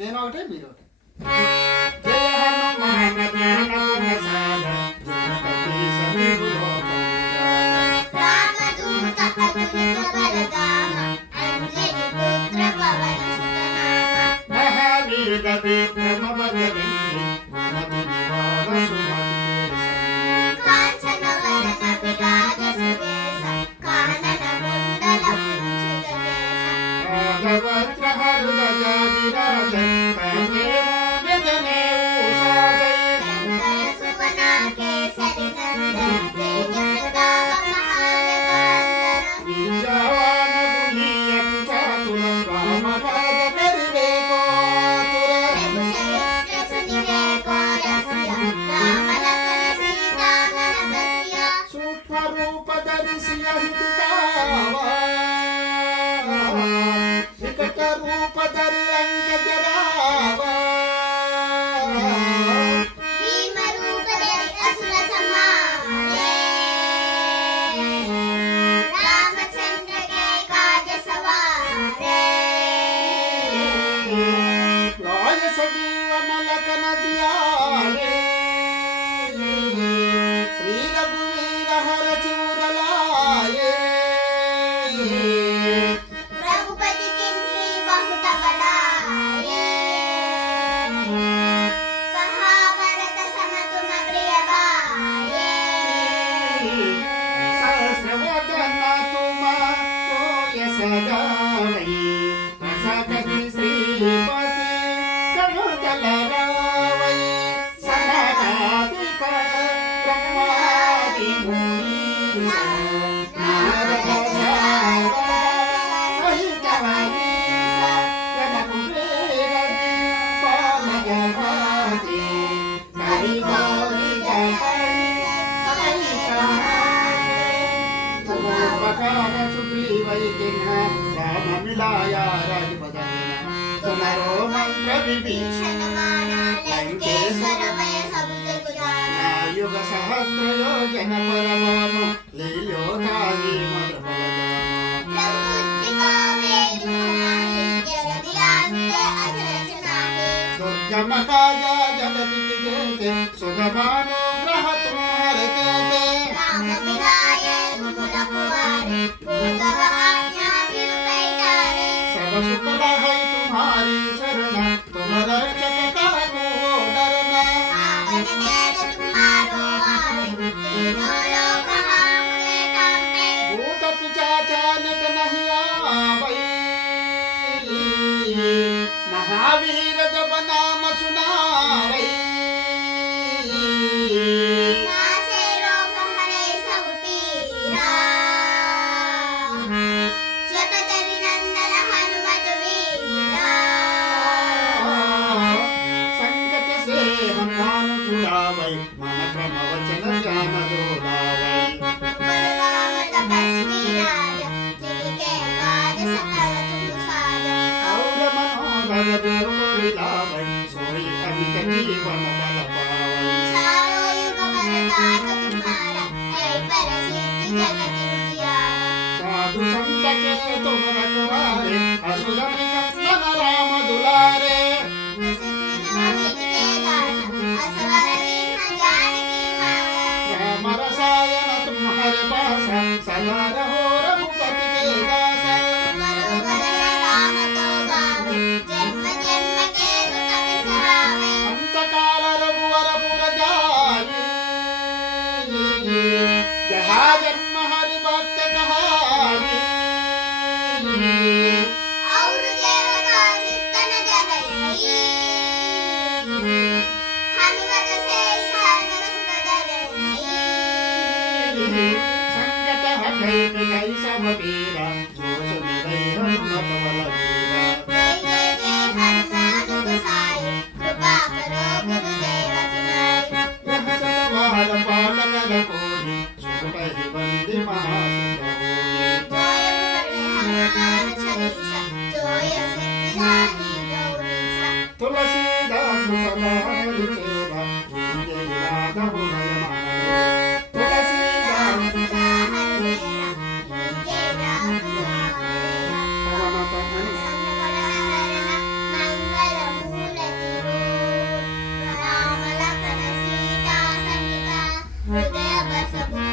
నేను ఒకటే మీరు ఒకటే. జయ హనుమాన జ్ఞాన గుణ సాగర జగదీశ నీవు లోకముజాల. రామదూత అతులిత బలధామ అంజని పుత్ర పవన సుతనామ. మహావీర విక్రమ బదరింగి గుణతి నివార సుమతి కేసరి. కాంచన వరన విరాజ సువేశ కానన కుండల కుంచిత కేశ. రాఘవత్ర హృదయ విరాజ కంఠే మోజనే ఊషాజై. శంకర సువన కేసరి నందన తేజ ప్రతాప మహాజగవందన. విద్యావాన గుణీయతి చాతుల రామరాజ పరివేకోతుల. ప్రభు చరిత్ర సునివేకో రస్య రామలఖన సీతామనదస్య. సూక్ష్మ రూప ధరిసి అహితి కావా వికట రూప ధరి లంక జరావా. భీమ రూపధరి అసుర సంహారే. రామచంద్ర के काज सवारे. లాయ సజీవన లఖన జియాలే. శ్రీ రఘువీర హర చిమురలాయే. रघुपति किन्ही बहुत बड़ाई. कहा भरत सम तुम प्रिय भाई. सहस्रवदन तुम लोय सजावै. रसगति श्रीपति कनुतल रावै. सनकादिक ब्रह्मादि मुनीसा नारद सारद सहित हरीसा. जनकुबेर दिक्पालकवादी करिगौरी जय सहित तुम उपकार सुग्रीवै किन्ह राम मिलाया राजपदन. तुम्हारो मंत्र विभीषण माना लंकेश्वर भय सब जग जाना. युग सहस्र योजन परमानु लील्योताहि मधुर बलदानु. प्रभुमुद्रिका मेरु नाही. जगदियांत अचरज नाही. दुर्गम काया जगति जेते सुगमानुग्रह तुम्हारे तेते. राम मिलाए मुकुर कुंवारे. भूतल आज्ञा बिनु पैठारे. सब सुख है तुम्हारी शरण तुम रक्षक काहू डरना. आवन तेज तुम्हारो आए. तीनों लोक हामुए कांपे. भूत पिशाच नित नहीं आवै. महावीर जब नाम सुनावै. नासे रोग हरे सब पीरा. जगदरि नंदन हनुमत वीरा. संकट से हनुमान छुड़ावै. मन क्रम वचन ध्यान जोड़ावै. परम तपस्वी राजा. जिनके काज सकल तुम साजा. और मनोरथ जो कोई लावै. सोई अमित जीवन बल पावै. चारों युग बरतात तुम्हारा. है परसिद्ध जगत उजियारा. साधु संत के तुम रखवारे. असुर निकंदन राम दुलारे. नमित के दास. असवर दीन जानकी माता. राम रसायन तुम्हारे पास. सदा रहो रघुपति के दास. तुमरो भजन राम को गावे. जन्म जन्म के दुख बिसरावे. अंत काल रघुवर पुर जाई. जहाँ जन्म हरि भक्त कहाई. और देवता चित्तन जनई. हनुमत से सर्व सुख दरई. संकट हटै मिटै सब पीरा. जो सुमिरै हनुमत बल बीरा. जय जय जय हनुमान गोसाई. कृपा करो गुरुदेव की नाई. यह सतवार पालक रघोरी. सुखहि बंदी महासुख होई. जोय पढ़े हनुमान चालीसा. जोय सिद्धिदानी गौरीसा. तुलसीदास सदा हरिचेरा. कीजे राघव भय मारे. तुलसीदास तुलसीदास सदा हरिचेरा. कीजे राघव हृदय बसवू